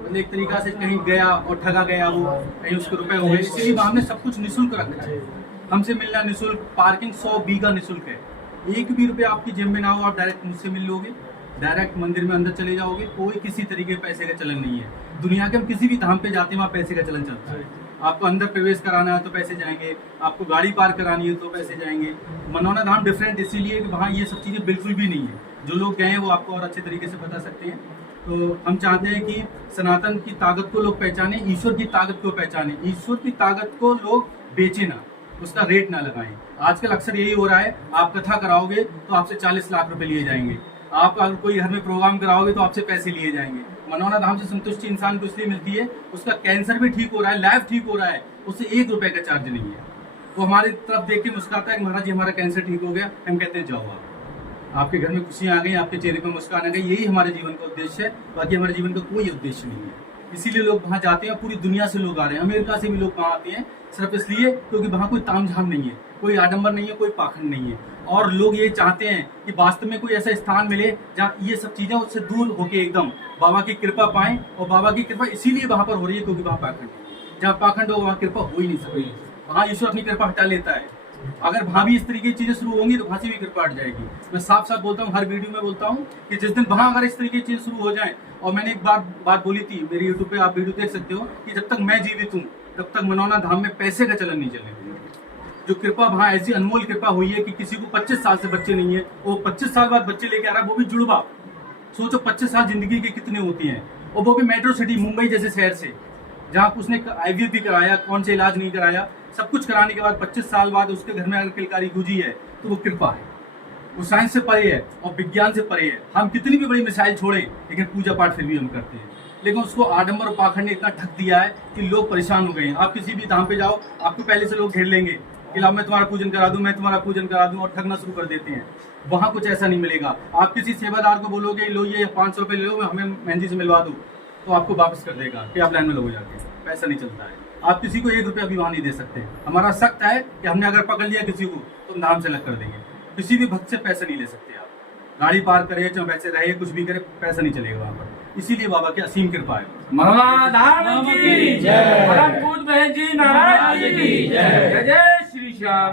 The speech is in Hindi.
मतलब एक तरीका से कहीं गया और ठगा गया, वो कहीं उसके रुपए हो गए, इसलिए वहाँ हमने सब कुछ निःशुल्क रखा है। हमसे मिलना निःशुल्क, पार्किंग 100 बी का निःशुल्क है। एक भी रुपया आपकी जेब में ना हो, आप डायरेक्ट मुझसे मिल लोगे, डायरेक्ट मंदिर में अंदर चले जाओगे। कोई किसी तरीके पैसे का चलन नहीं है। दुनिया के हम किसी भी धाम पे जाते हैं वहाँ पैसे का चलन चलता है। आपको अंदर प्रवेश कराना है तो पैसे जाएंगे, आपको गाड़ी पार्क करानी है तो पैसे जाएंगे। मनौना धाम डिफरेंट इसीलिए कि वहाँ ये सब चीज़ें बिल्कुल भी नहीं है। जो लोग गए हैं वो आपको और अच्छे तरीके से बता सकते हैं। तो हम चाहते हैं कि सनातन की ताकत को लोग पहचाने, ईश्वर की ताकत को पहचाने। ईश्वर की ताकत को लोग बेचे ना, उसका रेट ना लगाएं। आजकल अक्सर यही हो रहा है, आप कथा कराओगे तो आपसे 40 लाख रुपए लिए जाएंगे। आप अगर कोई घर में प्रोग्राम कराओगे तो आपसे पैसे लिए जाएंगे। मनौना धाम से संतुष्टि इंसान को इसलिए मिलती है, उसका कैंसर भी ठीक हो रहा है, लाइफ ठीक हो रहा है, उससे 1 रुपए का चार्ज नहीं है। वो हमारी तरफ देख के मुस्कुराता है, महाराज जी हमारा कैंसर ठीक हो गया। हम कहते हैं जाओ आप, आपके घर में खुशियां आ गई, आपके चेहरे पर मुस्कान आ गई। यही हमारे जीवन का उद्देश्य है, बाकी हमारे जीवन का कोई उद्देश्य नहीं है। इसीलिए लोग वहाँ जाते हैं, पूरी दुनिया से लोग आ रहे हैं, अमेरिका से भी लोग वहाँ आते हैं, सिर्फ इसलिए क्योंकि वहाँ कोई तामझाम नहीं है, कोई आडंबर नहीं है, कोई पाखंड नहीं है। और लोग ये चाहते हैं कि वास्तव में कोई ऐसा स्थान मिले जहाँ ये सब चीजें उससे दूर होके एकदम बाबा की कृपा पाएं। और बाबा की कृपा इसीलिए वहाँ पर हो रही है क्योंकि वहाँ पाखंड है। जहाँ पाखंड हो वहाँ कृपा हो ही नहीं सकती। वहाँ ईश्वर अपनी कृपा हटा लेता है। अगर वहाँ भी इस तरीके की चीजें शुरू होंगी तो वहाँ से भी कृपा हट जाएगी। मैं साफ साफ बोलता हूँ, हर वीडियो में बोलता हूँ कि जिस दिन वहाँ अगर इस तरीके की चीजें शुरू हो जाए, और मैंने एक बात बोली थी मेरी यूट्यूब पे, आप वीडियो देख सकते हो, कि जब तक मैं जीवित हूँ तब तक मनौना धाम में पैसे का चलन नहीं चलेगा। जो कृपा वहाँ ऐसी अनमोल कृपा हुई है कि किसी को 25 साल से बच्चे नहीं है, वो 25 साल बाद बच्चे लेके आ रहा है, वो भी जुड़वा। सोचो 25 साल जिंदगी के कितने होती हैं, और वो भी मेट्रो सिटी मुंबई जैसे शहर से, जहाँ उसने IVF भी कराया, कौन से इलाज नहीं कराया, सब कुछ कराने के बाद 25 साल बाद उसके घर में अगर किलकारी गूंजी है तो वो कृपा है। वो साइंस से परे है और विज्ञान से परे है। हम कितनी भी बड़ी मिसाइल छोड़े लेकिन पूजा पाठ फिर भी हम करते हैं। लेकिन उसको आडंबर और पाखंड ने इतना ठग दिया है कि लोग परेशान हो गए हैं। आप किसी भी धाम पे जाओ, आपको पहले से लोग घेर लेंगे कि लाओ मैं तुम्हारा पूजन करा दूं, मैं तुम्हारा पूजन करा दूं, और ठगना शुरू कर देते हैं। वहां कुछ ऐसा नहीं मिलेगा। आप किसी सेवादार को बोलोगे लो ये 500 रुपये ले लो, हमें मेहंदी से मिलवा दो, तो आपको वापस कर देगा कि आप लाइन में लगो जाके। पैसा नहीं चलता है। आप किसी को 1 रुपया भी वहां नहीं दे सकते। हमारा सख्त है कि हमने अगर पकड़ लिया किसी को तो नाम से अलग कर देंगे। किसी भी भक्त से पैसे नहीं ले सकते आप। गाड़ी पार करे चाहे वैसे रहे, कुछ भी करे, पैसा नहीं चलेगा वहां पर। इसीलिए बाबा की असीम कृपा है। मनौना धाम की जय, परम पूज्य बहन जी महाराज की जय। जय जय श्री श्याम।